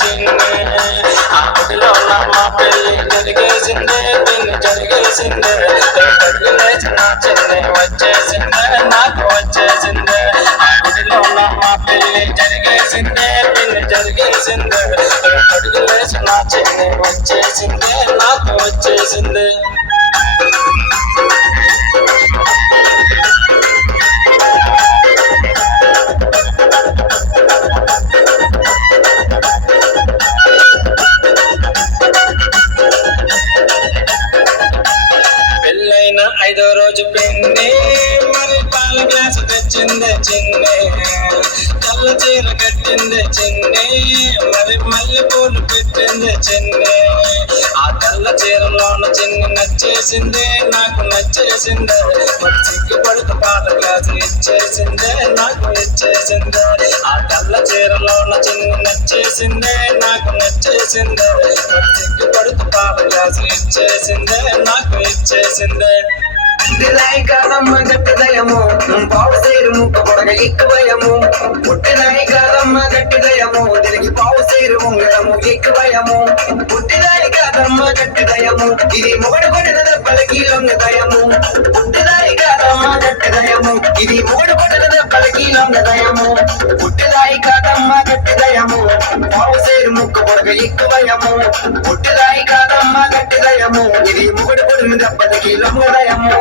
చిన్ని ఆ గుడిలో మా పెళ్ళి జరిగేసిందే పిన్ని జరిగేసిందే లేచి నా చిన్ని వచ్చేసిందే నాకు వచ్చేసిందే ఆ గుడిలో మా పెళ్ళి జరిగేసిందే పిన్ని జరిగేసిందే లేచి నా చిన్ని వచ్చేసిందే నాకు వచ్చేసిందే పెళ్ళైన 5వ రోజు పిన్ని మరి పాల గ్లాసు తెచ్చింది చిన్ని తెల్ల చీర కట్టింది చిన్ని మరి మల్లె పూలు పెట్టింది చిన్ని ఆ తెల్ల చీరలోన చిన్ని నచ్చేసింది నాకు నచ్చేసింది మరి సిగ్గుపడుతూ పాల గ్లాసు ఇచ్చేసింది నాకు ఇచ్చేసింది ఆ తెల్ల చీరలోన చిన్ని నచ్చేసింది నాకు నచ్చేసింది మరి సిగ్గుపడుతూ పాల గ్లాసు ఇచ్చేసింది నాకు ఇచ్చేసింది పుట్టినాయి కాదమ్మ గట్టి దయము పావు సేరు ముక్క పొడగ ఎక్కువయము పుట్టినాయి కాదమ్మ గట్టి దయము తిరిగి పావు సేరు ఉంగడము ఎక్కువయము పుట్టినాయి కాదమ్మ గట్టి దయము ఇది మొగడు కొట్టిన దెబ్బలకి లొంగ దయము పుట్టినాయి కాదమ్మ గట్టి దయము ఇది మొగడు కొట్టిన దెబ్బలకి లొంగ దయము పుట్టినాయి కాదమ్మ గట్టి దయము పావు సేరు ముక్క పొడగ ఎక్కువయము పుట్టినాయి కాదమ్మ గట్టి దయము ఇది మొగడు కొట్టిన దెబ్బలకి లొంగ దయము